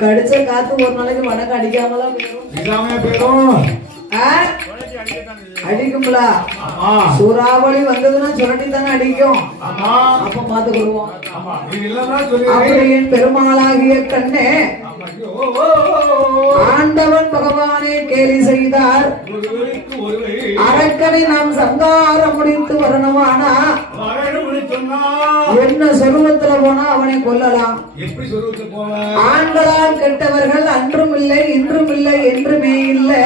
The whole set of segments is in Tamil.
கடிச்ச காத்து ஒரு நாளைக்கு வணக்கம் அடிக்காமலாம் போயிடும். அடிக்கும்ல சூறாவளி வந்ததுன்னா சுரண்டி தானே அடிக்கும். அப்ப பாத்துக்கிடுவோம். அப்படியின் பெருமாளாகிய கண்ணே ஆண்டவன் பகவானை கேலி செய்தார். அரக்கனை நாம் சங்காரம் முடித்து வரணுமானா என்ன சொருவத்துல போனா அவனை கொல்லலாம். ஆண்களால் கெட்டவர்கள் அன்றும் இல்லை இன்றும் இல்லை என்றுமே இல்லை.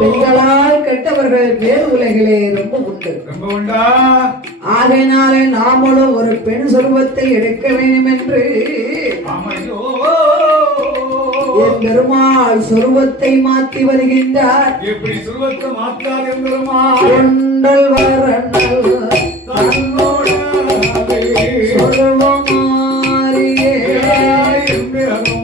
பெண்களால் கெட்டவர்கள் வேறு உலகிலே ரொம்ப உண்டு. ஆகையினாலே நாமளும் ஒரு பெண் சொருவத்தை எடுக்க வேண்டும் என்று என் பெருமாள் சொருவத்தை மாற்றி வருகின்றார். எப்படி சொருவத்தை மாற்றார் என் பெருமாள்? கொண்டல் வரண்டல் தன்னோட சொருவம் மாறியே என் பெருமாள்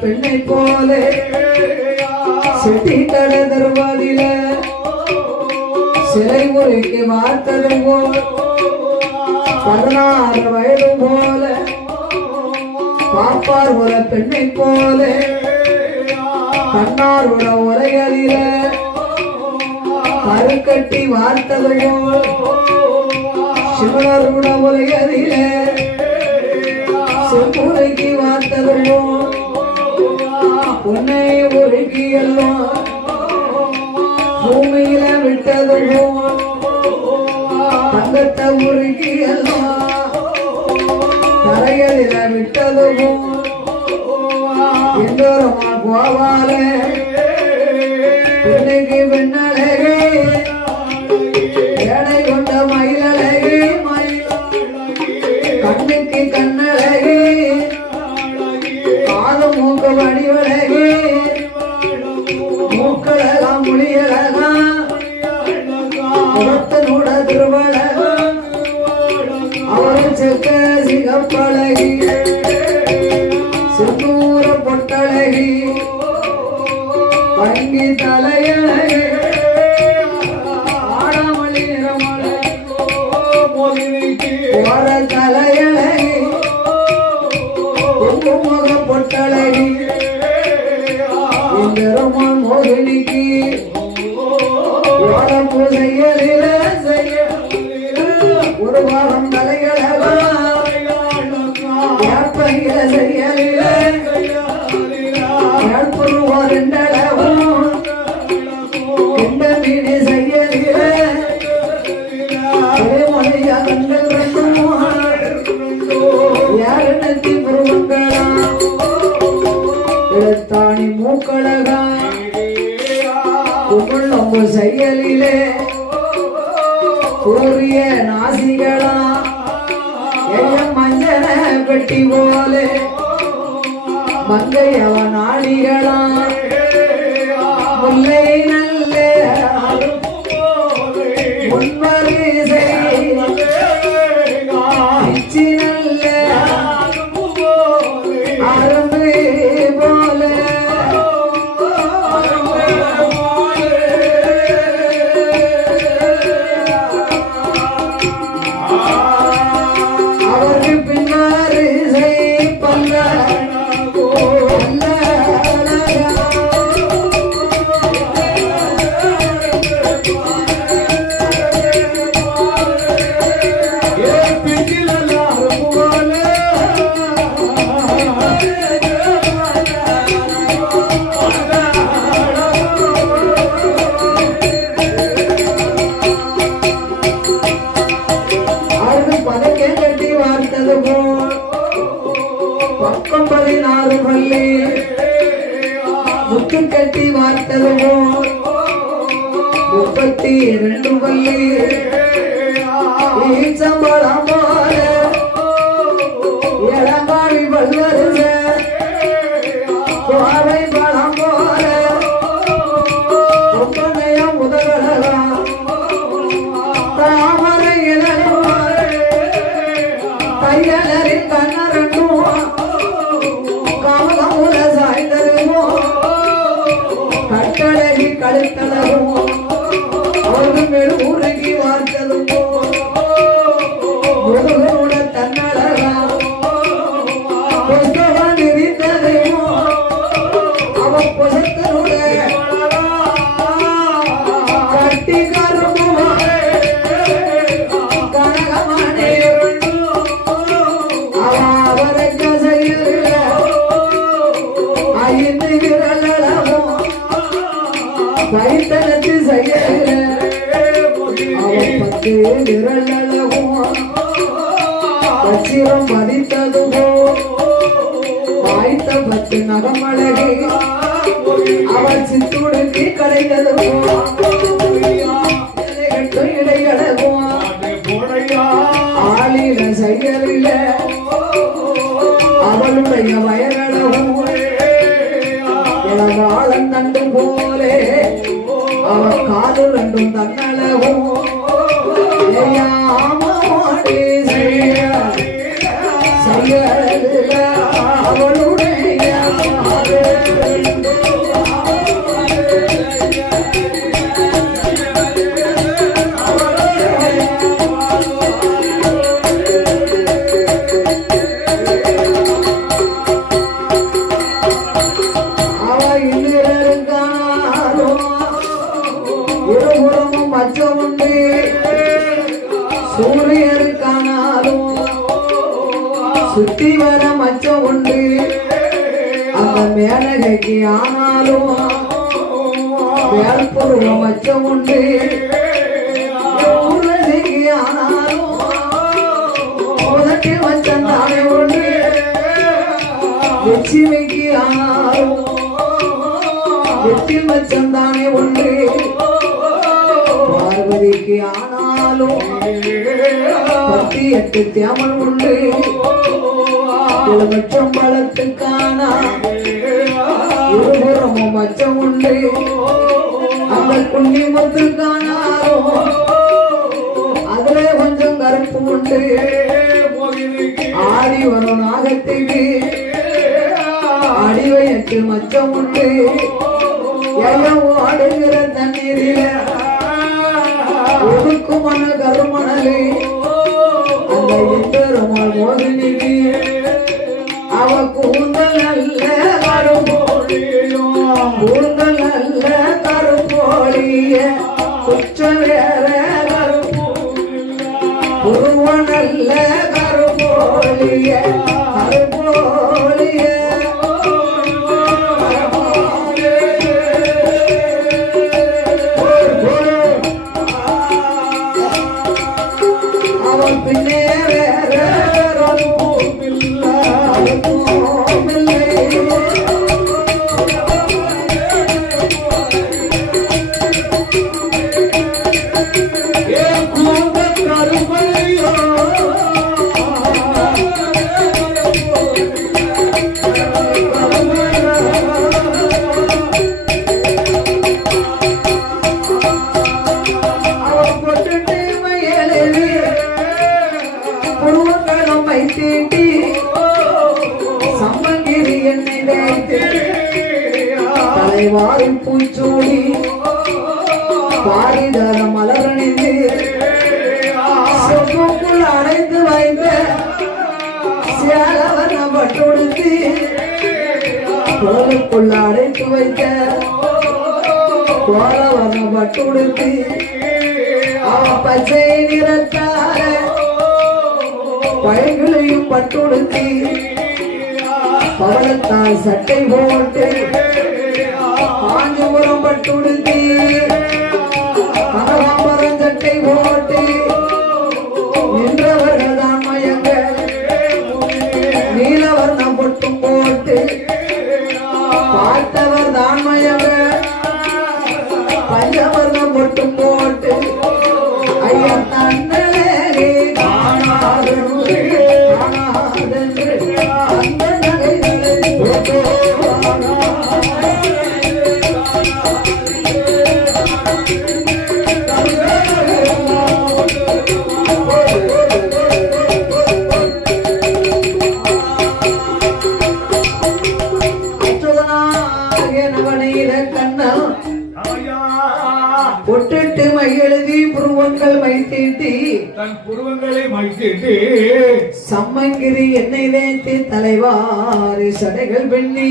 பெண்ணை போல செட்டி கடை தருவதில சிலை முறைக்கு வார்த்தது போல் 16 வயது போல பாப்பார் ஒரு பெண்ணை போல கண்ணாருட உரைகளில கருக்கட்டி வார்த்தது போல் சிவனருட உரைகளில செம்புரைக்கு வார்த்தது போல் உன்னை ஒருக்கியல்லோ பூமியில விட்டது தங்கத்தை உருக்கியல்லோ தரைகளில விட்டது எந்தோரமா கோவாலே பெண்ணுக்கு பெண்ணழகே ஏடை கொண்ட மயிலழகே கண்ணுக்கு கண்ணழகே காது மூக்கு வடிவழகே மூக்கழகா முடியழகா முகத்தனோட திருவழகா அவரை செக்க சிகப்பழகி செந்தூர பொட்டழகி பங்கி தலையழகி ஆடாமலி நிறமழகி ஓர தலையழகி முக பொட்டழகி பெருமான் மோகினிக்கு உடம்பு செய்யலில ஒரு வாரம் தலையழகா ஏப்பையில செய்யலில ஏற்புருவா ரெண்டளவும் எந்த மீனி செய்யலில மொழியா கண்கள் ரெண்டும் யாரு நத்தி புருவங்களா தானி மூக்கழகா உமுள்ளம்பு செயலிலே கூறிய நாசிகளா எல்லாம் மஞ்சன பெட்டி போலே மங்கை அவன் ஆடிகளா முல்லை நல்ல முன்வரிசை இச்சி நல்ல அரும்பு போல அவருக்கு பின்னாறு செய்ப்பல்ல பக்கம் 16 பள்ளி முத்து கட்டி வார்த்தது போல் 32 பள்ளி ஈச்சம்பழம் போல இளங்காவி வல்வருக கோவை பழம் போல ஒப்பனையம் உதவழகா தாமரை கையலரின் கண்ணரண்டும் காமகமுல சாய்ந்ததுமோ கட்டழகி கழுத்தளவும் அவர்கள் மேல் ஊருகி வார்த்ததுமோ முருகனோட தன்னழகா புஷ்பவன் இருந்ததுமோ அவன் புசத்தனுடைய கட்டி கரும்பு கனகமணி வச்சிரம் பதித்தது வாய்த்த பத்து நகமழகி அவர் சித்துடுக்கு கிடைத்தது இடையடவும் ஆளில செய்யறில அவளுடைய வயகளவும் இளவாளன் நண்டு போலே அவர் காது ரெண்டும் தன்னளவும் செய்யாமோடி செய்யறில அவளுடைய சூரியனுக்கானாலும் சுத்தி வர மச்சம் உண்டு அந்த மேலகைக்கு ஆனாலும் வேல்புருவ மச்சம் உண்டு ஊரகைக்கு ஆனாலும் உதட்டி மச்சம் தானே உண்டு வெச்சிமைக்கு ஆனாலும் வெட்டி மச்சம் தானே உண்டு பார்வதிக்கு ஆனாலும் 38 தியாமல் உண்டு இளமச்சம் பழத்துக்கான இருபுறமும் மச்சம் உண்டு அந்த குண்டிமத்துக்கானாலும் அதுல கொஞ்சம் கருப்பு உண்டு ஆடி வரும் நாகத்துக்கு அடிவயத்து மச்சம் உண்டு எல்லாம் ஆடுகிற தண்ணீரில ஒதுக்குமன கருமணலே அந்த எம்பெருமாள் மோகினிக்கு அவ கூந்தல் நல்ல கருப்போழியோ கூந்தல் நல்ல கருப்போழிய குச்ச வேற கருப்போழிய நல்ல கருப்போழிய கருப்போழிய பின்னே வேற சம்மங்கிரி எண்ணெய் தலைவாரி பூச்சூடி பாரிதர மலரணிந்து சொக்குள் அடைந்து வைத்த சேலவன பட்டுடுத்து கோலுக்குள்ள அடைத்து வைத்த கோலவன பட்டுடுத்து பச்சை நிறத்தார பழைகளையும் பட்டுடுத்தி பவளத்தால் சட்டை போட்டு காஞ்சிபுரம் பட்டுடுத்தி கனகாம்பரம் சட்டை போட்டு நின்றவர்கள் தான் மயங்க நீலவர்ணம் பொட்டும் போட்டு பார்த்தவர் தான் மயங்க பஞ்சவர்ணம் பொட்டும் போட்டு ஐயா தன்னலே காணாது பொட்டிட்டு மையெழுதி புருவங்கள் மைத்தீட்டி தன் புருவங்களை மைத்தீட்டி சம்மங்கிரி எண்ணெய் தேய்த்து தலைவாரி சடைகள் பின்னி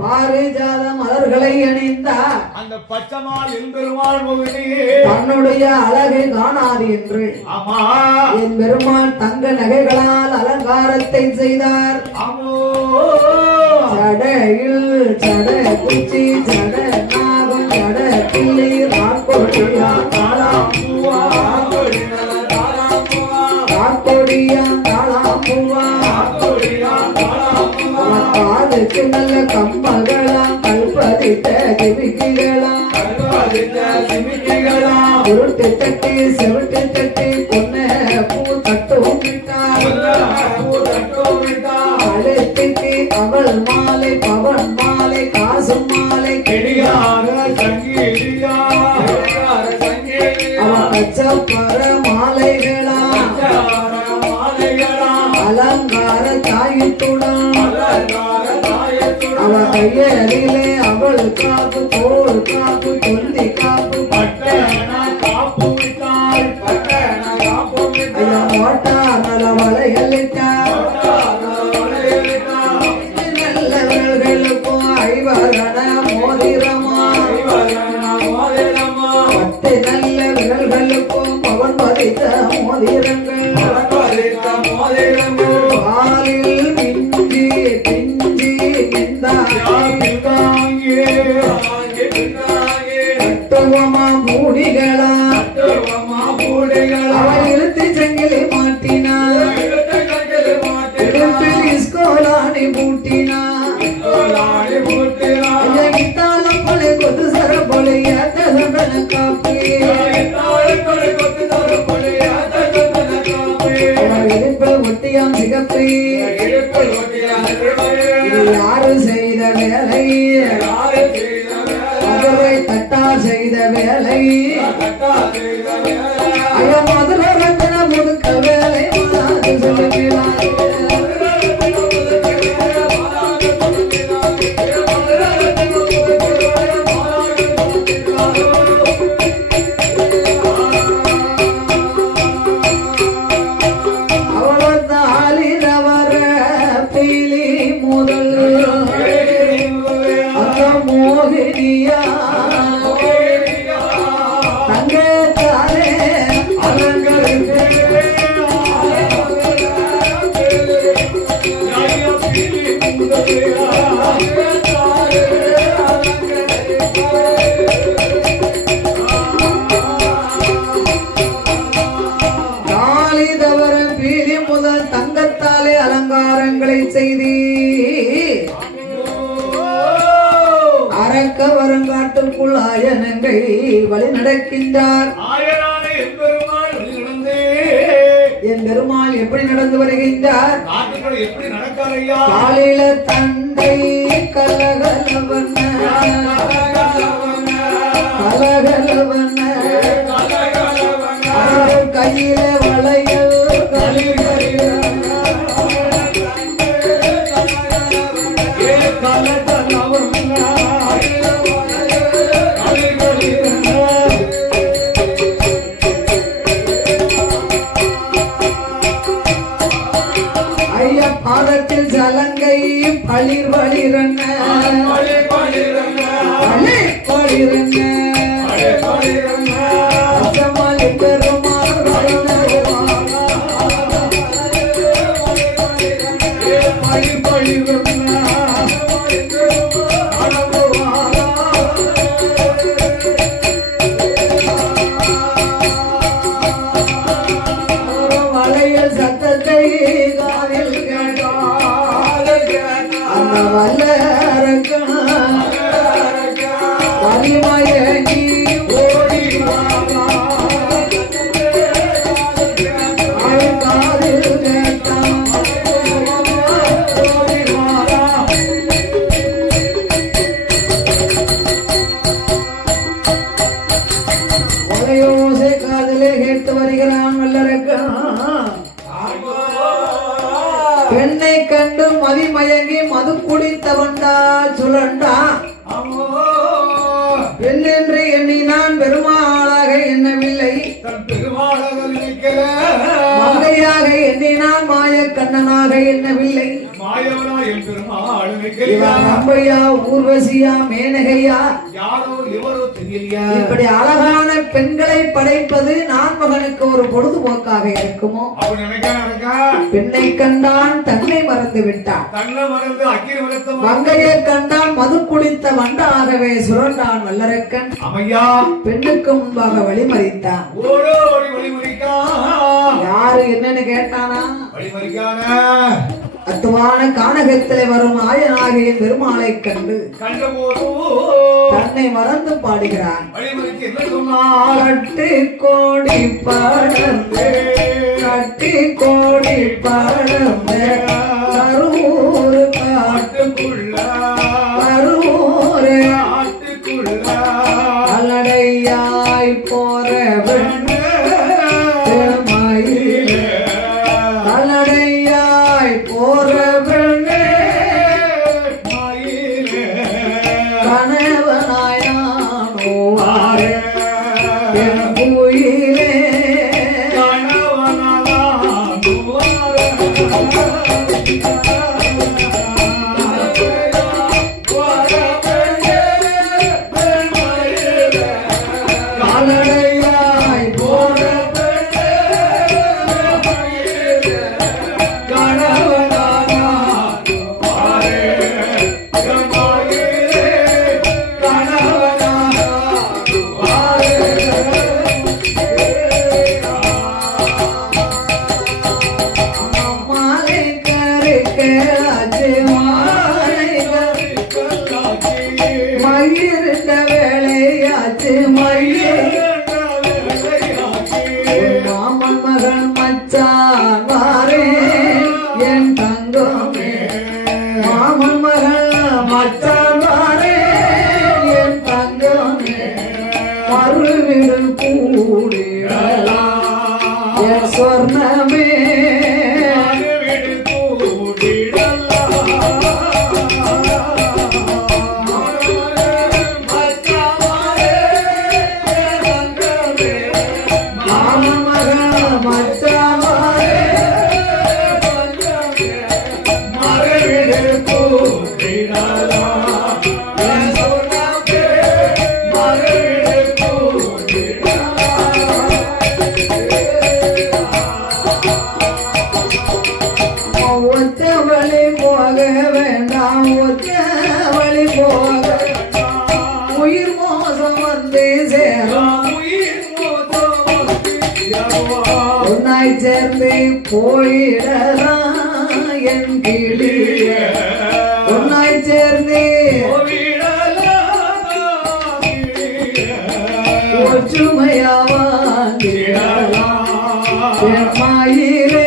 பாரிஜாத மலர்களை அணிந்தார் அந்த பச்சமால் எம்பெருமாள் மோகினி தன்னுடைய அழகை காணாது என்று என் பெருமாள் தங்க நகைகளால் அலங்காரத்தை செய்தார். சடையில் சட குச்சி சட நாகம் சட கிள்ளி ராக்கொடியா காலா தொட்டு தட்டி செவிட்டு தட்டி பொன்ன பூ தட்டும் அழுத்திட்டு அவள் மாலை பவன் மாலை காசு மாலை அவன் கச்சப்பற மாலைகளா அலங்கார தாயத்துடன் அவள் கையறிலே அவள் காப்பு தோல் காப்பு தொந்தி காப்பு ஐயா மோட்டா நல வளையலிட்டார் நல்லவர்களுக்கும் ஐவரண மோதிரமா பத்து நல்ல விரல்களுக்கும் பவன் பதித்த மோதிரங்கள் பாலில் மிஞ்சி பிஞ்சி தத்துவமா மூடிகளா அவள் இழுத்து சங்கிலி மாட்டினார் இடுப்பில் இஸ்கோலானி பூட்டினார் கித்தாலம் பொலை கொத்து சர பொலை ஏத்த சந்தன காப்பி இடுப்பில் ஒட்டியாம் சிகப்பி இது யாரு செய்த வேலை மதுரை தட்டார் செய்த வேலை ஐயா மதுரை ரத்தன முதுக்க வேலை மாறாது சொல்லுகிறார் தங்கத்தாலே அலங்காரங்களை செய்தி அரக்க வருங்காட்டுக்குள் ஆயனங்கை வழி நடக்கின்றார். என் பெருமாள் எப்படி நடந்து வருகின்றார்? காலில தந்தை கலகலவன கலகலவன கையில வளையல் ஐயா பாதத்தில் சலங்கை பளிர் வளிரன்ன வளையல் சத்தத்தை காதில் கேட்டால் அந்த வல்ல வலிமயங்கி ஓடி காதில் கேட்டான் ஒலையோசை காதிலே கேட்டு வருகிறான் வல்லரக்கன். பெண்ணை கண்டு மதிமயங்கி மது குடித்தவண்டால் சுழண்டான். பெண் என்று எண்ணினான் பெருமாளாக எண்ணவில்லை. மங்கையாக எண்ணினான் மாய கண்ணனாக எண்ணவில்லை. நம்பையா ஊர்வசியா மேனகையா இப்படி அழகான பெண்களை படைப்பது நான் மகனுக்கு ஒரு பொழுதுபோக்காக இருக்குமோ? பெண்ணை கண்டான் தன்னை மறந்து விட்டான். மங்கையை கண்டான் மது குடித்த வண்டாகவே சுரண்டான் வல்லரக்கன். பெண்ணுக்கு முன்பாக வழிமறித்தான். யாரு என்னன்னு கேட்டானா? அத்துவான கானகத்திலே வரும் ஆயனாகிய பெருமாளை கண்டு தன்னை மறந்து பாடுகிறான். கட்டி கோடி படர்ந்து கட்டி கோடி படர்ந்து கரூர் காட்டுக்குள்ள கரூர் காட்டுக்குள்ள கல்லடையாய் போற கல்லடையாய் போற சொர்ணமே சேர்ந்து போயிடலாம் என் கிளிய ஒன்னாய் சேர்ந்து ஒற்றுமையாவான் மாயிலே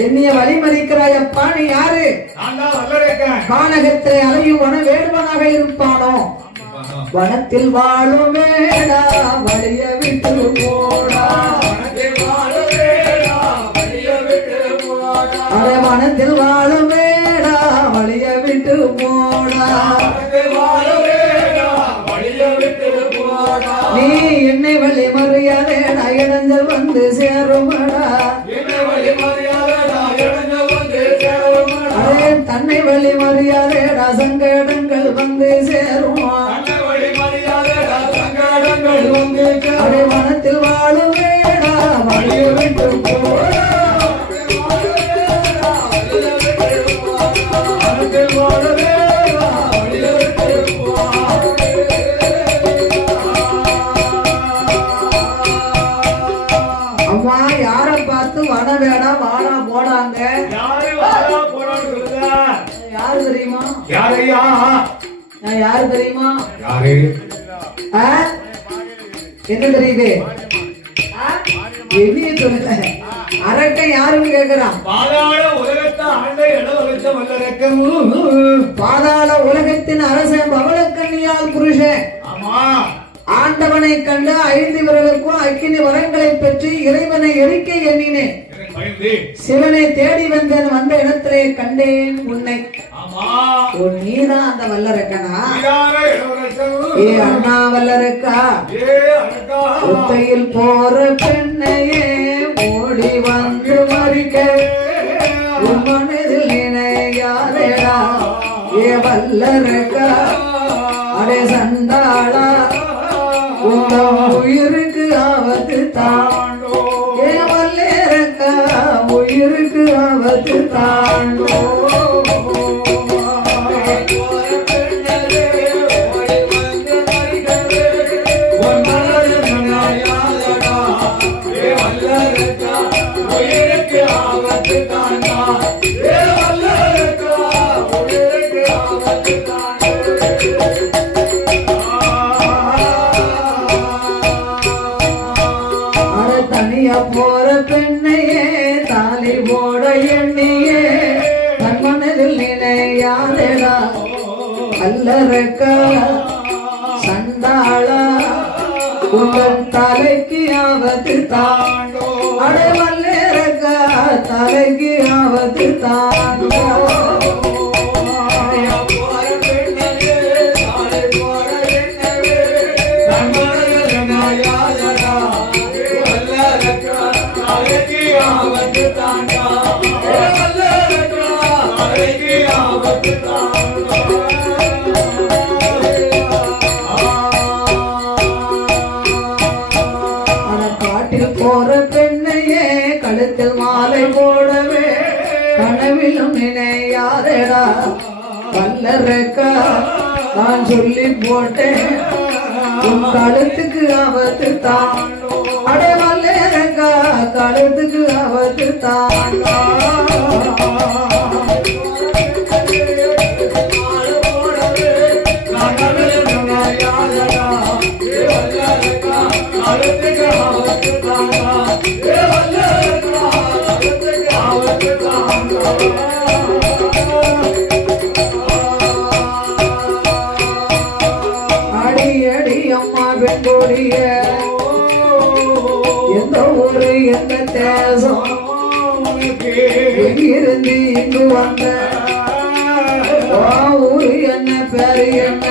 என்னைய வழிமறிக்கிறாயப்பா நீ யாரு? கானகத்தை அலையும் வன வேடுவனாக இருப்பானோ? வனத்தில் வாழும் வேடா வழிய விட்டு போடா அரை வனத்தில் வாழும் வேடா வழிய விட்டு போடா நீ என்னை வழி மறியாதேடா இடைஞ்சல் வந்து சேருமடா தன்னை வழி மறியாதேடா சங்கடங்கள் வந்து சேருமா அரை வனத்தில் வாழும் வேடா வழிய விட்டு போடா அம்மா யார பார்த்து வன வேடா வாடா போடாங்க யாரு தெரியுமா? யாரு தெரியுமா? என்ன தெரியுது? என்ன சொல்லுங்க அரக்கன் யாருன்னு கேக்குறான். பாதாள உலகத்தின் அரசன் பவளக்கண்ணியால் புருஷன் ஆண்டவனை கண்டு 5 விரலுக்கும் அக்கினி வரங்களை பெற்று இறைவனை எரிக்க எண்ணினேன். சிவனை தேடி வந்தேன். வந்த இடத்திலே கண்டேன் உன்னை. நீதான் அந்த வல்லரக்கனா? ஏ அண்ணா வல்லரக்கா, ஒத்தையில் போற பெண்ணையே ஓடி வந்து மறிக்க உன் மனதில் நினையாதேடா ஏ வல்ல வல்லரக்கா அடே சண்டாளா உங்க உயிருக்கு ஆபத்து தாண்டோ ஏ வல்லரக்கா உயிருக்கு ஆபத்து தாண்டோ போற பெண்ணையே தாலி போட எண்ணியே தன் மனதில் நினையாதேடா அல்லறக்கா சண்டாளா உங்கள் தலைக்கு ஆபத்து தாண்டோ அடே வல்லரக்கா தலைக்கு ஆபத்து தாண்டோ காட்டில் போற பெண்ணையே கழுத்தில் மாலை போடவே கனவிலும் நினையாதேடா வல்லரக்கா நான் சொல்லி போட்டேன் உன் கழுத்துக்கு ஆபத்து தாண்டோ அடே வல்லரக்கா கழுத்துக்கு ஆபத்து தாண்டோ அடி அடி அம்மா பெண்கோடிய எந்த ஊரு எந்த தேசம் எங்கிருந்து இங்கு வந்த ஊரு என்ன பேரு என்ன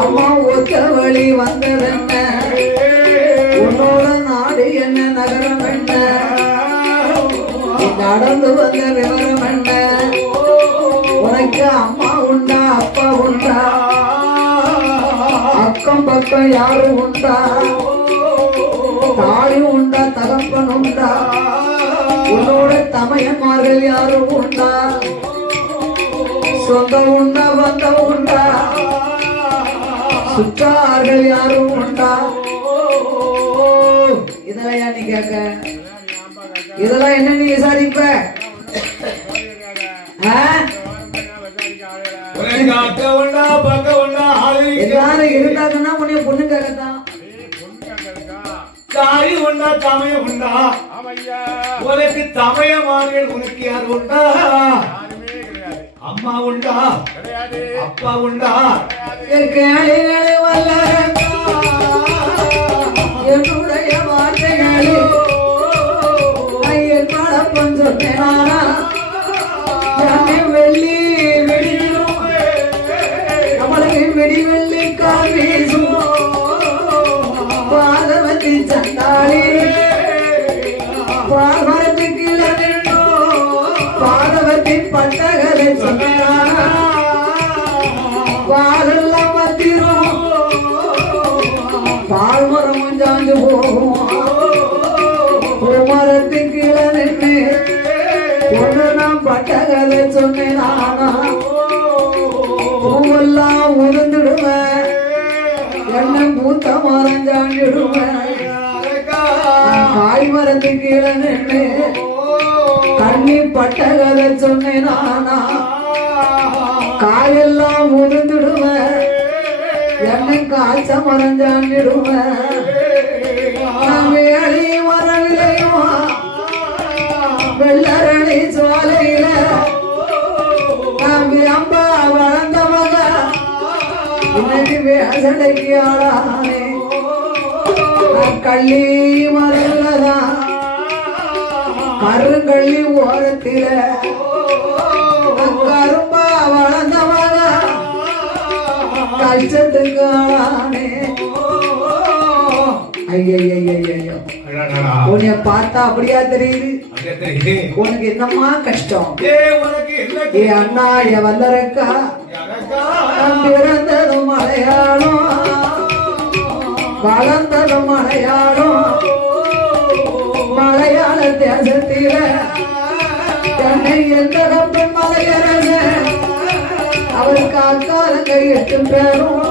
அம்மா ஒத்த வழி வந்ததென்ன உன்னோட நாடு என்ன நகரம் என்ன நடந்து வந்த விவரம் என்ன உனக்கு அம்மா உண்டா அப்பா உண்டா அக்கம் பக்கம் யாரும் உண்டா தாயும் உண்டா தகப்பன் உண்டா உன்னோட தமையன்மார்கள் யாரும் உண்டா சொந்தம் உண்டா பந்தம் உண்டா சுற்றார்கள் யாரும் உண்டா இதெல்லாம் நீ கேட்க இதெல்லாம் என்ன நீ விசாரிப்ப எல்லாரும் இருந்தாங்கன்னா உன்னைய பொண்ணு கேட்கத்தான் தாய் உண்டா தமையம் உண்டா உனக்கு தமையமார்கள் உனக்கு யாரு உண்டா அம்மா உண்டா அப்பா உண்டா கேளுங்களே வல்லரக்கா என்னுடைய வார்த்தைகளே ஐயன் பழப்பம் சொன்னேனா வெள்ளி வெடியும் நம்மளுக்கு வெடி வெள்ளி கால் வீசும் பாதவத்தி சண்டாளி பாதவத்துக்கு பாதவத்தி பட்டகரை சொன்னா பாலெல்லாம் வத்திரும் பால் மரம் சாஞ்சு போகும் மரத்துக்கு கீழே நின்று ஒன்று நான் பட்டகரை சொன்னேன் பூவெல்லாம் உதிர்ந்துடுவேன் என்ன பூத்த மரம் சாஞ்சிடுவேன் காய் மரத்துக்கு கீழே நின்று கண்ணி பட்டகரை சொன்னேன் காயெல்லாம் உதிர்ந்துடுவேன் என்னை காய்ச்ச மறைஞ்சாண்டிடுவேன் வேளி வரவில்லையும் வெள்ளரணி சோலையில அம்பா வளர்ந்த மக இன்னைக்கு வேசடைக்கு ஆளானே கள்ளி மரல்லதான் கருங்கள்ளி ஓரத்தில கரும்பா வளர்ந்த மக கஷ்டத்துக்கு ஆளானே ஐயோ அடடடா. உன்னை பார்த்தா அப்படியா தெரியுது அப்படியே தெரியுது. உனக்கு என்னம்மா கஷ்டம் உனக்கு என்ன ஏ அண்ணா என் வல்லரக்கா யாரக்கா? நான் பிறந்ததும் மலையாளம் வளர்ந்ததும் மலையாளம் மலையாள தேசத்தில என்னை எந்த கப்பன் மலையரச அவருக்கு அக்காலங்க 8 பேரும்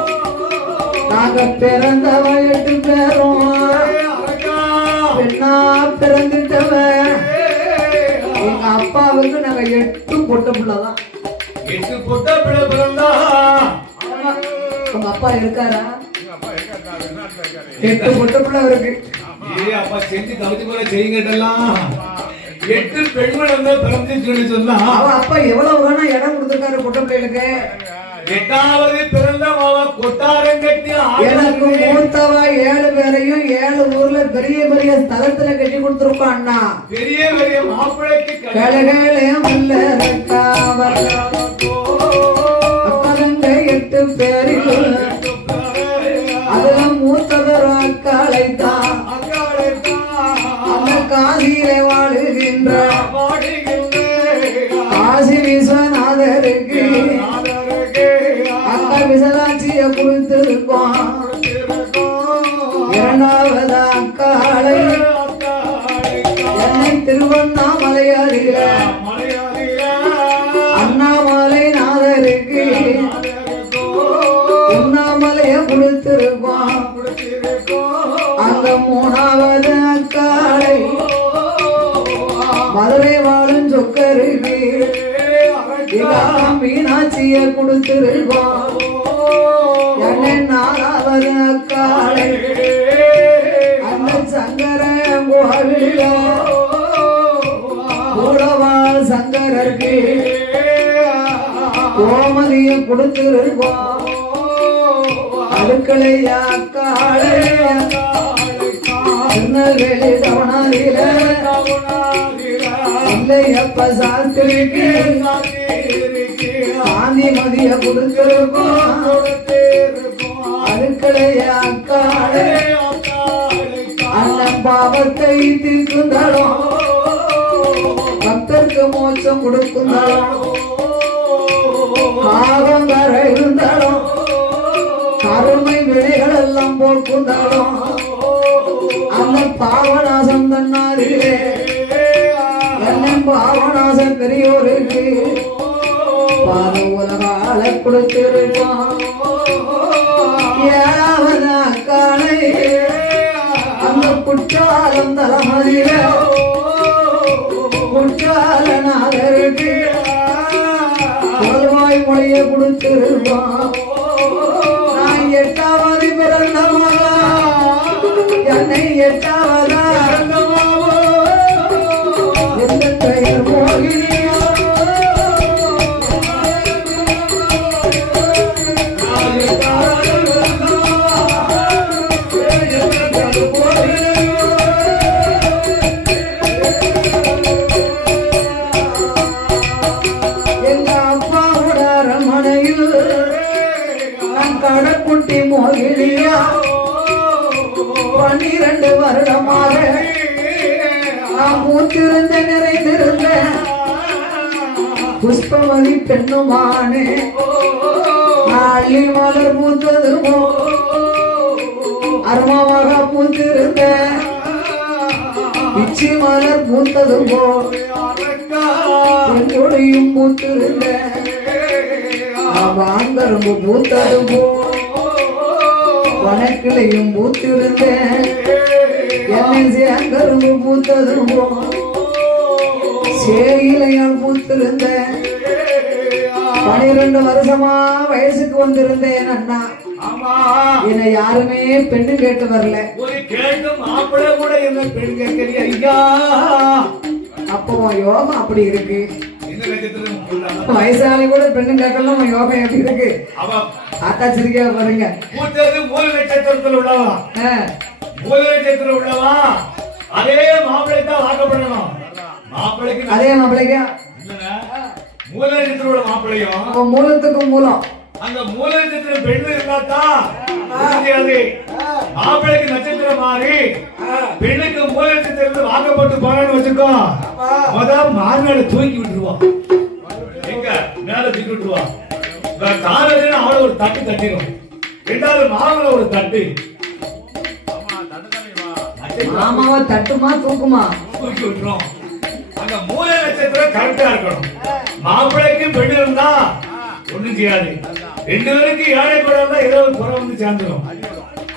நாங்க பிறந்தவன் 8 பேரும் பெண்ணா பிறந்துட்டவன் எங்க அப்பாவுக்கு நாங்க 8 பொட்ட பிள்ளைதான். 8 பொட்ட பிள்ளை பிறந்தா உங்க அப்பா இருக்காரா? 8 பொட்ட பிள்ளை இருக்கு. அப்பா செஞ்சு தவிர்த்து போல செய்யுங்கட்டெல்லாம் 8 பெண்கள் வந்து பிறந்துச்சுன்னு சொன்னா அவ அப்பா எவ்வளவு வேணா இடம் கொடுத்திருக்காரு பொட்ட பிள்ளைகளுக்கு. 8வது பிறந்த மாவன் கொட்டாரம் கட்டி எனக்கு மூத்தவ 7 பேரையும் 7 ஊர்ல பெரிய பெரிய ஸ்தலத்துல கட்டி கொடுத்திருப்பான் அண்ணா. பெரிய பெரிய மாப்பிளைக்கு கலகலே மல்லரக்கா அக்கலங்க 8 பேரில் அதுல மூத்தவர் அக்காளைத்தான் அந்த காசியிலே வாழுகின்ற காசி விஸ்வநாதருக்கு அக்கா விசலாட்சிய கொடுத்திருக்கோம். 2வது அக்காளை என்னை திருவண்ணாமலையாரில அண்ணாமலை நாதருக்கு உண்ணாமலைய கொடுத்திருக்கோம். அந்த 3வது அக்காளை மதுரை வாழும் சொக்கருக்கு மீனாட்சிய கொடுத்திருக்கோம். என்னை 4வது அக்காளை அந்த சங்கர கோவில கூடவாள் சங்கரருக்கு கோமதிய கொடுத்திருக்கோம். அடுக்கலையா அக்காளை திருநெல்வேலி கவனாதில இல்லையப்ப சாஸ்திரிக்கு காந்தி மதிய கொடுத்திருக்கோம். அடுக்கலையா அக்காளை அண்ணன் பாவத்தை தீர்க்குந்தாலும் பக்தருக்கு மோட்சம் கொடுக்குந்தாலும் பாவம் வர இருந்தாலும் கருமை வினைகள் எல்லாம் போக்குந்தாலும் அந்த பாவநாசம் தன்னாதிலே என்னும் பாவநாசம் பெரியோருக்கு பாத உலகால கொடுத்திருப்பான். 7வது அக்காளை அந்த குற்றாலம் தலைமதியில குற்றாலநாதருக்கு கொள்வாய் மொழிய கொடுத்திருப்பான். நான் 8வது பிறந்தவா என்னை 8வதா எந்த பெயர் மோகினியா எங்க அப்பாவோட அரமனையில் நான் கடக்குட்டி மோகினியா 12 வருடமாக நான் பூத்திருந்த நிறைந்திருந்த புஷ்பமதி பெண்ணுமானே அள்ளி மலர் பூத்ததுமோ அருமமாக பூத்திருந்த பிச்சி மலர் பூத்ததுமோ கொடியும் பூத்திருந்த வாங்கரும்பு பூத்ததுமோ வனக்கிளையும் பூத்திருந்த என்னை சேங்கரும்பு பூத்ததுமோ சேயிலையால் பூத்திருந்த 12 வருஷமா வயசுக்கு வந்திருந்தேன் அண்ணா. என்னை யாருமே பெண்ணு கேட்டு வரல. ஒரு கேட்டு மாப்பிள்ளை கூட என்ன பெண் கேட்கறியா ஐயா? அப்போ யோகம் அப்படி இருக்கு. என்ன நட்சத்திரம் வயசாலி கூட பெண்ணு கேட்கலாம் யோகம் எப்படி இருக்கு? அவ ஆத்தாச்சிரிக்கா பாருங்க. பூத்தது மூல நட்சத்திரத்தில் உள்ளவா, மூல நட்சத்திரம் உள்ளவா அதே மாப்பிள்ளை தான் வாக்கப்படணும். மாப்பிள்ளைக்கு அதே மாப்பிள்ளைக்கா மூல நட்சத்திரம் உள்ள மாப்பிள்ளையும் மூலத்துக்கும் மூலம் அந்த மூல நட்சத்திரம் பெண்ணு இருந்தாதான் மாப்பிளைக்கு நட்சத்திரம் மாறி பெண்ணுக்கு மூல நட்சத்திரத்தில் வாங்கப்பட்டு போனான்னு வச்சுக்கோ. முதல் மார்நாடு தூக்கி விட்டுருவான். எங்க மேல தூக்கி விட்டுருவான். காலையில அவளை ஒரு தட்டு தட்டிடும். ரெண்டாவது மாவுல ஒரு தட்டு. மாமாவை தட்டுமா தூக்குமா? தூக்கி விட்டுரும். அந்த மூல நட்சத்திரம் கரெக்டா இருக்கணும். மாப்பிளைக்கு பெண் இருந்தா ஒண்ணும் செய்யாது. ரெண்டு பேருக்கு ஏழை கூட இருந்தா ஏதோ ஒரு குறை வந்து சேர்ந்துடும்.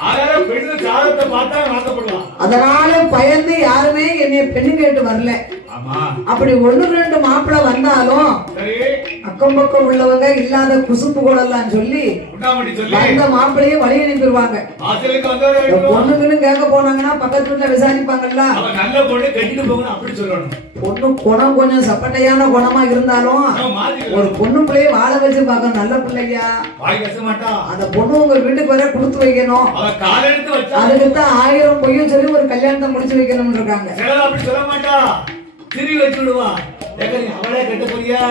ஆனால பெண்ணு ஜாதகத்தை பார்த்தா மாற்றப்படலாம். அதனால பயந்து யாருமே என்னைய பெண்ணு கேட்டு வரல. அப்படி ஒண்ணு ரெண்டு மாப்பிள்ளை வந்தாலும் அக்கம் பக்கம் உள்ளவங்க இல்லாத குசுப்பு கூடலாம் சொல்லி அந்த மாப்பிள்ளையும் வழி அனுப்பிடுவாங்க. பொண்ணுங்கன்னு கேட்க போனாங்கன்னா பக்கத்து வீட்டுல விசாரிப்பாங்கல்ல. நல்ல பொண்ணு கட்டிட்டு போகணும் அப்படி சொல்லணும். பொண்ணு குணம் கொஞ்சம் சப்பட்டையான குணமா இருந்தாலும் ஒரு பொண்ணு பிள்ளைய வாழ வச்சு பார்க்க நல்ல பிள்ளையா அந்த பொண்ணு உங்க வீட்டுக்கு வர கொடுத்து வைக்கணும். அதுக்குத்தான் 1000 பொய்யும் சொல்லி ஒரு கல்யாணத்தை முடிச்சு வைக்கணும்னு இருக்காங்க. அப்படி சொல்ல மாட்டா, திரி வச்சு விடுவான். அவளே கட்ட போறியா?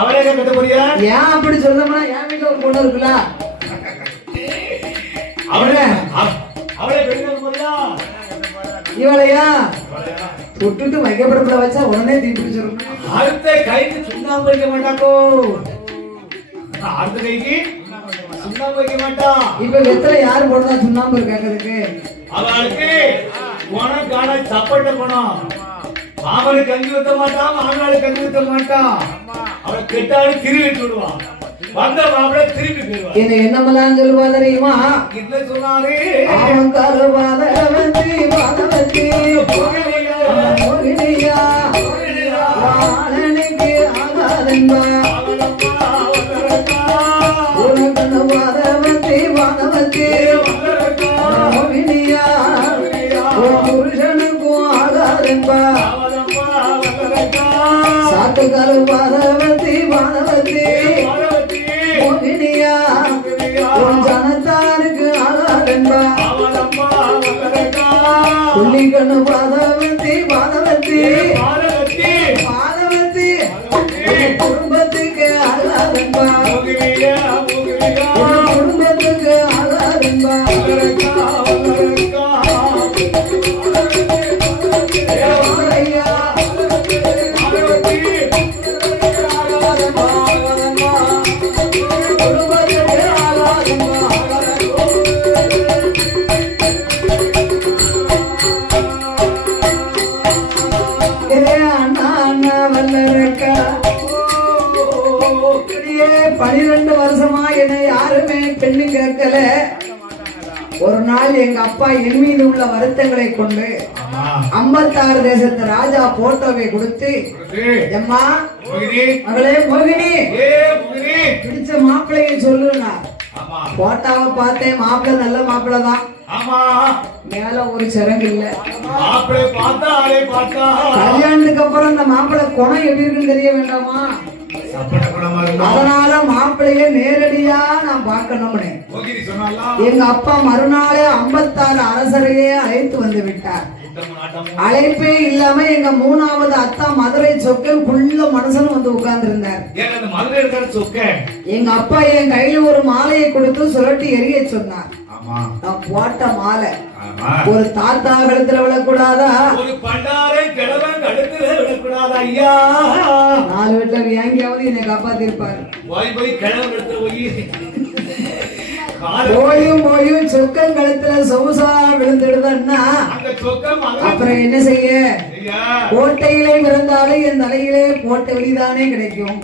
அவளே கட்ட போறியா? ஏன் அப்படி சொல்லணும்னா என் வீட்டுல ஒரு பொண்ணு இருக்குல்ல, அவளே கட்ட போறியா? இவளையா தொட்டுட்டு வைக்கப்படப்பட வச்சா உடனே தீப்பிடிச்சிடும். அடுத்த கைக்கு சுண்ணாம்பு வைக்க மாட்டாக்கோ. அடுத்த கைக்கு சுண்ணாம்பு வைக்க மாட்டா. இப்ப வெத்தலை யாரு போடுறா சுண்ணாம்பு இருக்காங்கிறதுக்கு? அவளுக்கு குணம் காண சப்பட்ட குணம். மாமனுக்கு கஞ்சி ஊத்த மாட்டான், மாமனாளுக்கு கஞ்சி ஊத்த மாட்டான். அவளை கெட்டாலும் திரும்பி விடுவான். வந்த மாப்பிள்ளை திரும்பி போயிடுவான். என்ன என்னமெல்லாம் சொல்லுவா தெரியுமா? என்ன சொன்னாரு? அவன் கருவாதவந்தி வாதவந்தி மோகினியா வாழனுக்கு ஆகாதன்பா உனக்கு வாதவந்தி வாதவந்தி மோகினியா புருஷனுக்கும் ஆகாதன்பா சாத்துக்கால வாதவந்தி வாதவந்தி மோகினியா ஜனத்தாருக்கு ஆகாதன்பா புள்ளிக்கண்ணு பாதவந்தி பாதவந்தி பாதவந்தி குடும்பத்துக்கு ஆகாதன்பா குடும்பத்துக்கு ஆகாதன்பா வல்லரக்கா 12 வருஷமா என்ன யாருமே பெண்ணு கேட்கல. ஒரு நாள் எங்க அப்பா என் மீது உள்ள வருத்தங்களை கொண்டு 56 தேசத்து ராஜா போட்டோவை கொடுத்து, எம்மா மகளே மோகினி பிடிச்ச மாப்பிள்ளைய சொல்லுனா. போட்டாவை பார்த்தேன், மாப்பிள்ளை நல்ல மாப்பிள்ளை தான். மேல ஒரு சிறங்கு இல்ல. கல்யாணத்துக்கு அப்புறம் இந்த மாப்பிள்ளை குணம் எப்படி இருக்குன்னு தெரிய வேண்டாமா? அதனால மாப்பிள்ளைய நேரடியா நான் பார்க்கணும்னு எங்க அப்பா மறுநாளே 56 அரசரையே அழைத்து வந்து விட்டார். அழைப்பே இல்லாம எங்க 3வது அத்தா மதுரை சொக்கன் புள்ள மனுஷன் வந்து உட்கார்ந்து இருந்தார். எங்க அப்பா என் கையில ஒரு மாலையை கொடுத்து சுழட்டி எரிய சொன்னார். நான் போட்ட மாலை ஒரு தாத்தா கழுத்துல விழக்கூடாதா? ஒரு பண்டாரை கிழவன் கழுத்துல விழக்கூடாதா? ஐயா 4 வீட்டுல எங்கேயாவது என்னை காப்பாத்திருப்பாரு. போய் கிழவன் கழுத்துல போயும் சொக்கம் கழுத்துல சொகுசா விழுந்துடுதுன்னா அப்புறம் என்ன செய்ய? கோட்டையிலே பிறந்தாலும் என் தலையிலே போட்ட வழிதானே கிடைக்கும்.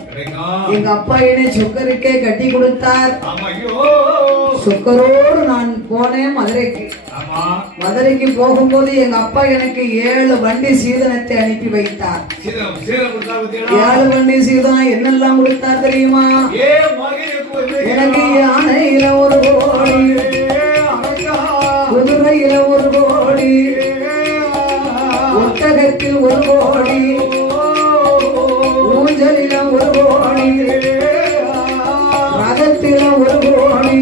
எங்க அப்பா என்னை சொக்கருக்கே கட்டி கொடுத்தார். சொக்கரோடு நான் போனேன் மதுரைக்கு. மதுரைக்கு போகும்போது எங்க அப்பா எனக்கு 7 வண்டி சீதனத்தை அனுப்பி வைத்தார். 7 வண்டி சீதனம் என்னெல்லாம் கொடுத்தார் தெரியுமா? எனக்கு யானையில ஒரு கோடி, குதிரையில ஒரு கோடி, ஒட்டகத்தில் ஒரு கோடி, ஊஞ்சலில ஒரு கோடி, ரதத்தில ஒரு கோடி,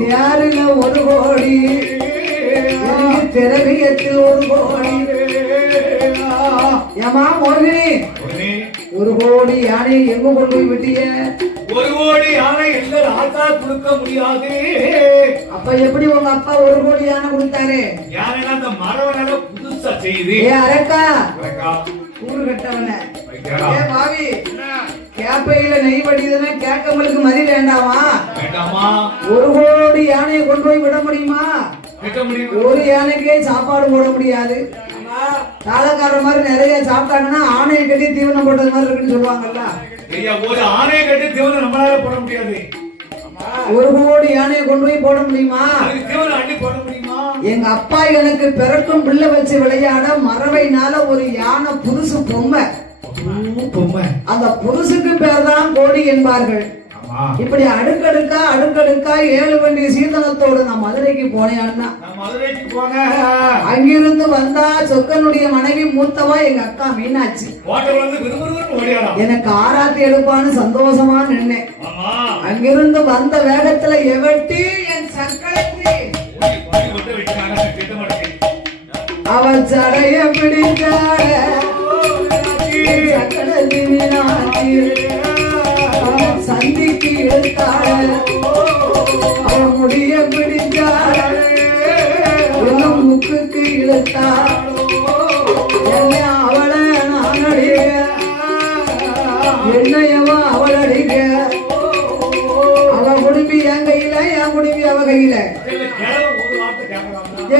தேரில ஒரு கோடி, திரவியத்தில் ஒரு கோடி. ஏமா மோகினி, 1 கோடி யானை எங்க கொண்டு போய் விட்டிய? 1 கோடி யானை எந்த ராஜா கொடுக்க முடியாது. அப்ப எப்படி உங்க அப்பா 1 கோடி யானை கொடுத்தாரு? யானைனா அந்த மரவனால புதுசா செய்து. ஏ அரக்கா அரக்கா கூறு கட்டவன. வைக்கடா. ஏ பாவி கேப்பையில நெய் வடிதுன்னா கேக்கங்களுக்கு மதி வேண்டாமா? வேண்டாமா? 1 கோடி யானையை கொண்டு போய் விட முடியுமா? விட முடியும். ஒரு யானைக்கே சாப்பாடு போட முடியாது. தாளக்கார மாதிரி நிறைய சாப்பிட்டாங்கன்னா ஆணையை கட்டி தீவனம் போட்டது மாதிரி இருக்குன்னு சொல்லுவாங்கல்ல. ஐயா ஒரு ஆணையை கட்டி தீவனம் நம்மளால போட முடியாது. 1 கோடி யானையை கொண்டு போய் போட முடியுமா? அதுக்கு தீவனம் அள்ளி போட முடியுமா? எங்க அப்பா எனக்கு பிறக்கும் பிள்ளை வச்சு விளையாட மரவைனால ஒரு யானை புதுசு பொம்மை. அந்த புதுசுக்கு பேர் தான் கோடி என்பார்கள். இப்படி அடுக்கடுக்கா 7 வண்டி சீதனத்தோடு நான் மதுரைக்கு போனேன் அண்ணா. அங்கிருந்து வந்தா சொக்கனுடைய மனைவி மூத்தவா எங்க அக்கா மீனாட்சி. எனக்கு ஆராத்தி எடுப்பான்னு சந்தோஷமா நின்னேன். அங்கிருந்து வந்த வேகத்துல எவட்டி என் சக்களத்தி அவள் சடைய பிடிச்சாட சக்களத்தி மீனாட்சி சந்திக்கு எடுத்தாட அவன் முடிய பிடிச்சாட இன்னும் முக்குக்கு இழுத்தாள். அவளை நான் அடிக்க என்னையவா அவள் அடிக்க அவ குடும்பி என் கையில என் குடும்பி அவ கையில.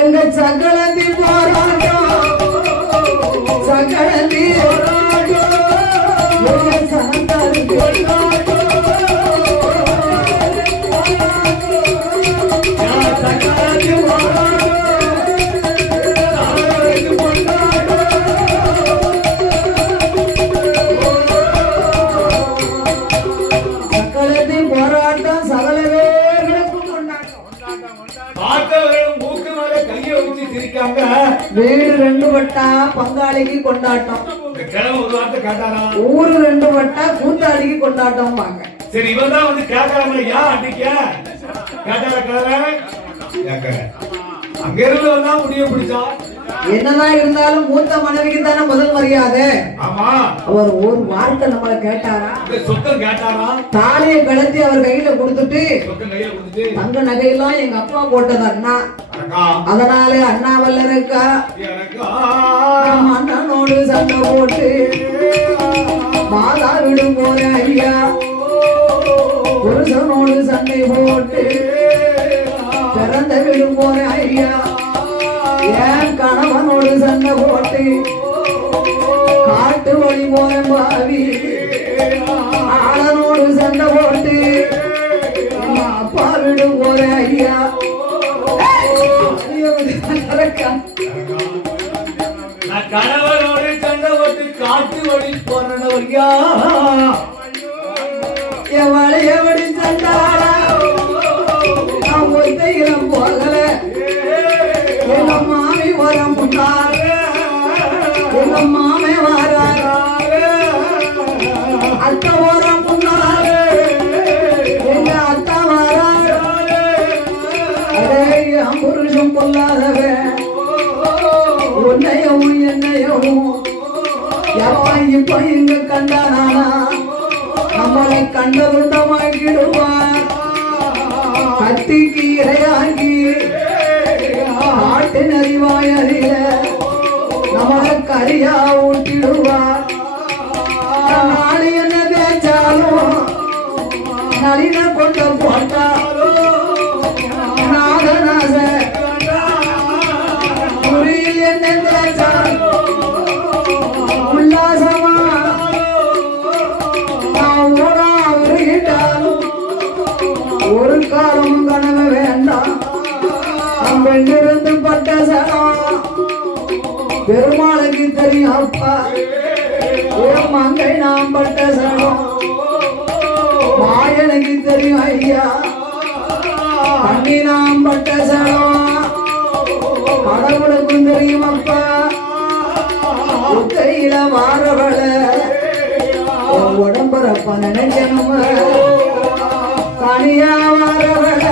எங்க சக்களத்தி போராட்டம் சக்களத்தி சனத்தாருக்கு போராட்டம் சகல பேர்களுக்கும் வீடு 2 வட்டா பங்காளிக்கு கொண்டாட்டம். ஊரு 2 வட்டா கூத்தாளிக்கு கொண்டாட்டம் வாங்க. சரி இவதான் வந்து கேட்கறாங்க யார் அடிக்க அங்க இருந்து வந்தா முடிய பிடிச்சா. என்னதான் இருந்தாலும் மூத்த மனைவிக்கு தானே முதல் மரியாதை. ஆமா அவர் ஒரு வார்த்தை நம்மள கேட்டாரா? சொத்தம் கேட்டாரா? தாலியை கலத்தி அவர் கையில கொடுத்துட்டு தங்க நகையெல்லாம் எங்க அப்பா போட்டது அண்ணா. அதனால அண்ணா வல்லருக்கா அண்ணனோடு சண்டை போட்டு மாதா விடும் போற ஐயா புருஷனோடு சண்டை போட்டு பிறந்த விடும் போற ஐயா என் கணவனோடு சண்டை போட்டு காட்டு வழி போற பாவி ஆளனோடு சண்டை போட்டு அப்பா விடும் போற ஐயா கணவனோடு சண்டை போட்டு காட்டு வழி போறவரியா எவளை எவடி சண்டாளா நான் ஒத்தையிலம் போகல. எங்க மாமி வர முன்னால எங்க மாமே வர அத்தை வர முன்னால எங்க அத்தா வர என் புருஷன் கொள்ளாதவன் உன்னையும் என்னையும் எப்ப இப்ப இங்க கண்டானா நம்மளை கண்டதுண்டமாக்கிடுவார். கத்திக்கு இரையாக்கி ஆட்டு நறிவாய் அறிய நம்மளை கரியா ஊட்டிடுவார். நாளை என்ன தேய்ச்சாலும் நளின கொண்டு போட்டாலும் நாகநாச என்ன தேய்ச்சாலும் உல்லாசமா ஒரு காலம் கனவு வேண்டாம். பெண்ணிருந்து பட்ட சனம் பெருமாளுக்கு தெரியும் அப்பா. மங்கை நாம் பட்ட சனம் மாயனுக்கு தெரியும் ஐயா. தண்ணி நாம் பட்ட சனம் கடவுளுக்கும் தெரியும் அப்பா. கையில மாறவள உடம்புறப்ப நினைக்கணும். தனியா வாரவள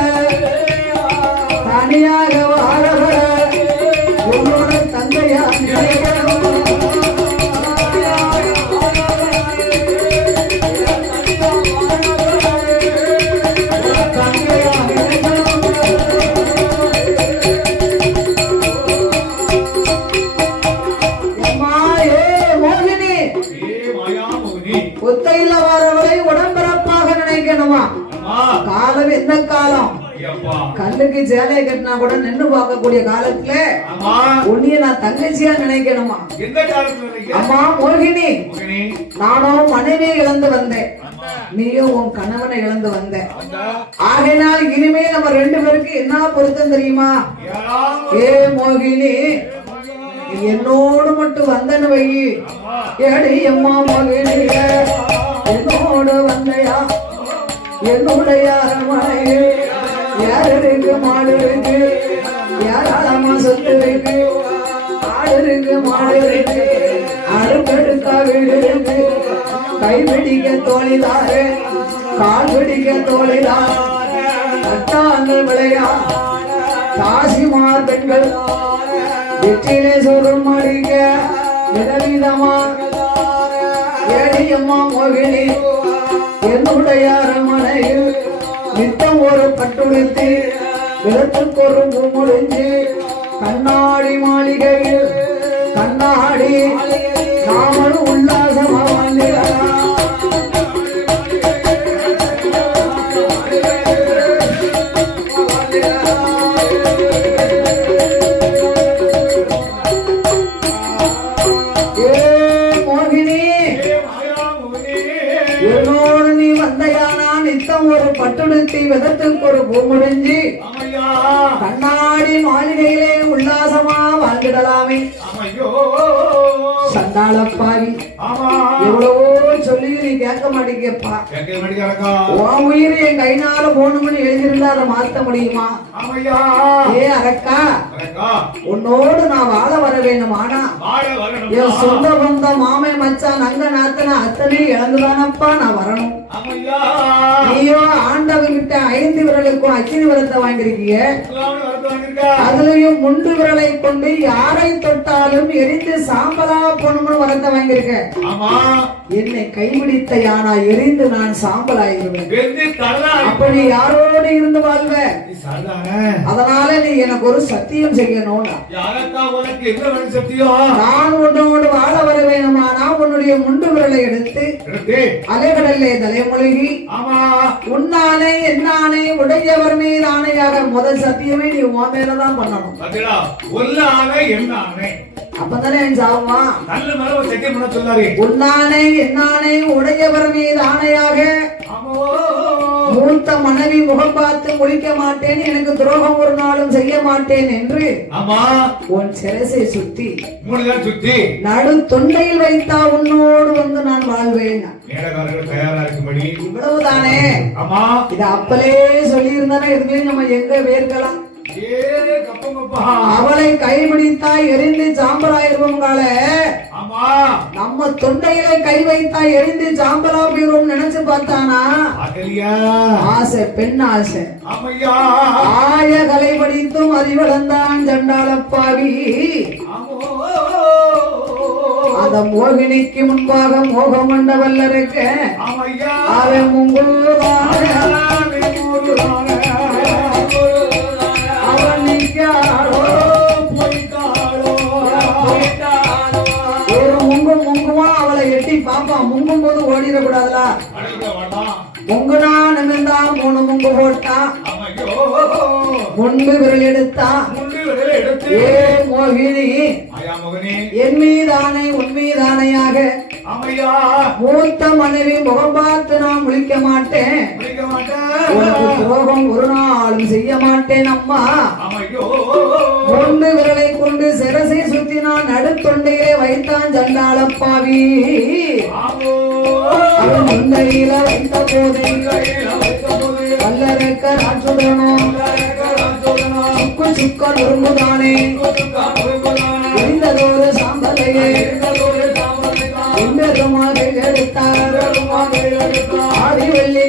தனியாக வாரவள உன்னோட தந்தையா எந்த காலம் ஐயப்பா. கல்லுக்கு சேலையை கட்டினா கூட நின்னு பார்க்கக்கூடிய காலத்துல ஆமா. உன்னைய நான் தங்கச்சியா நினைக்கணுமா? எந்த காலத்துல இருக்கீங்க? அம்மா மோகினி, மகனே. நானும் மனைவியை இழந்து வந்தேன், ஆமா. நீயும் உன் கணவனை இழந்து வந்த. வந்தா. ஆகையினால் இனிமே நம்ம ரெண்டு பேருக்கு என்ன பொருத்தம் தெரியுமா? யாராவது ஏ மோகினி, என்னோடு மட்டும் வந்தன்னு வை. ஏடி அம்மா மோகினி, என்னோடு வந்தையா? என்னுடைய அரண்மனையில் யார் இருக்கு? மாடு இருக்கு, ஏராளமா சொத்து இருக்கு, ஆடு இருக்கு, மாடு இருக்கு, அடுக்கடுக்கா வீடு இருக்கு. கை பிடிக்க தோழிதாரு, கால் பிடிக்க தோழிதார், கட்டாங்கள் விளையா தாசிமார் பெண்கள் வெற்றிலே சொரும் அடிக்க விதவிதமா. ஏடியம்மா மோகினி, என்னுடைய அரண்மனையில் நித்தம் ஒரு பட்டுடுத்தி விளத்துக்கு ஒரு முடிஞ்சு கண்ணாடி மாளிகையில் கண்ணாடி நாமளும் உல்லாசமா வாழ்ந்திடலாம். என்னோடு நீ வந்தையானா நித்தம் ஒரு பட்டுடுத்தி விதத்துக்கு ஒரு பூமுடிஞ்சு ஆமையா. கண்ணாடி மாளிகையிலே உல்லாசமா வாழ்ந்திடலாமே. ஆமையோ. சண்டாளப்பாவி, ஆமா. எவ்வளவோ சொல்லி நீ கேட்க மாட்டேங்கப்பா. கேட்க மாட்டேங்கிறாக்கா. உன் உயிர் என் கைனால போகணும்னு எழுதியிருந்தா அதை மாத்த முடியுமா? ஆமையா. ஏ அரக்கா, அரக்கா. உன்னோடு நான் வாழ வர வேணும். ஆனா வாழ வரணும். என் சொந்த பந்தம் மாமே மச்சான் அங்க நாத்தன அத்தனை இழந்துதானப்பா நான் வரணும். ஆமையா. நீயோ ஆண்டவங்கிட்ட 5 விரலுக்கும் அக்கினி விரத்தை வாங்கிருக்கீங்க. இஸ்லாமிய வரத்து வாங்கியிருக்கா. அதுலயும் முண்டு விரலை கொண்டு யாரை தொட்டாலும் எரிந்து சாம்பலா போகணும்னு வரத்தை வாங்கியிருக்க. ஆமா. என்னை கைபிடித்த யானா எரிந்து நான் சாம்பலாயிருவேன். வெந்து தள்ளா. அப்ப நீ யாரோடு இருந்து வாழ்வ? நீ சாதாரண. அதனால நீ எனக்கு ஒரு சத்தியம் செய்யணும்னா, யாரக்கா உனக்கு என்ன வேணும் சத்தியம்? நான் உன்னோடு வாழ வர வேணுமானா உன்னுடைய முண்டு விரலை எடுத்து எடுத்து. அலைகடல்லே தலைமொழிகி ஆமா. உன்னானே என்னானே உடையவர் மீது ஆணையாக முதல் சத்தியமே நீ உன் மேலதான் பண்ணணும். பாத்தீங்களா? உள்ள ஆணை என்ன ஆணை? அப்பதானே என் சாவமா. நல்ல மேல ஒரு சத்தியம் பண்ண சொன்னாரு. உன்னானே என்னானே உடையவர் மீது ஆணையாக ஆமோ. மூத்த மனைவி முகம் பார்த்து முழிக்க மாட்டேன், எனக்கு துரோகம் ஒரு நாளும் செய்ய மாட்டேன் என்று ஆமா. உன் சிரசை சுத்தி 3 நாள் சுத்தி நடு தொண்டையில் வைத்தா உன்னோடு வந்து நான் வாழ்வேன். மேலகாரர்கள் தயாரா இருக்கும்படி. இவ்வளவுதானே. ஆமா. இது அப்பலே சொல்லி இருந்தானே இதுலயும் நம்ம எங்க வேர்க்கலாம். ஏ கப்பங்கப்பா. அவளை கைபிடித்தா எரிந்து சாம்பலாயிருவோங்கால, ஆமா. நம்ம தொண்டையில கை வைத்தா எரிந்து சாம்பலா போயிரும் நினைச்சு பார்த்தானா? அகலியா. ஆசை, பெண் ஆசை. ஆமையா. ஆய கலை படித்தும் அறிவளந்தான் சண்டாளப்பாவி. ஆமோ. அந்த மோகினிக்கு முன்பாக மோகம் கொண்ட வல்லருக்க ஆமையா. அவன் முங்குதான அவன் நிற்காரோ ஒரு முங்குமா அவளை எட்டி பாப்பான். முங்கும் போது ஓடிடக்கூடாதுல. முங்குனா நிமிர்ந்தா 3 முங்கு போட்டா முன்பு விரல் எடுத்தா. ஏ மோகினி, என் மீதானை உன் மீதானையாக மூத்த மனைவி முகம் பார்த்து நான் முழிக்க மாட்டேன், உனக்கு துரோகம் ஒரு நாளும் செய்ய மாட்டேன் அம்மா. முன்பு விரலை கொண்டு சிரசை சுத்தி நான் நடுத்தொண்டையிலே வைத்தான் சண்டாளப்பாவி. அவன் முந்தையில வைத்த போது வல்லரக்க ராட்சுடனும் சுக்கு சுக்க நொறுங்குதானே எரிந்ததோடு சாம்பலையே எடுத்தார் ஆதி வெள்ளி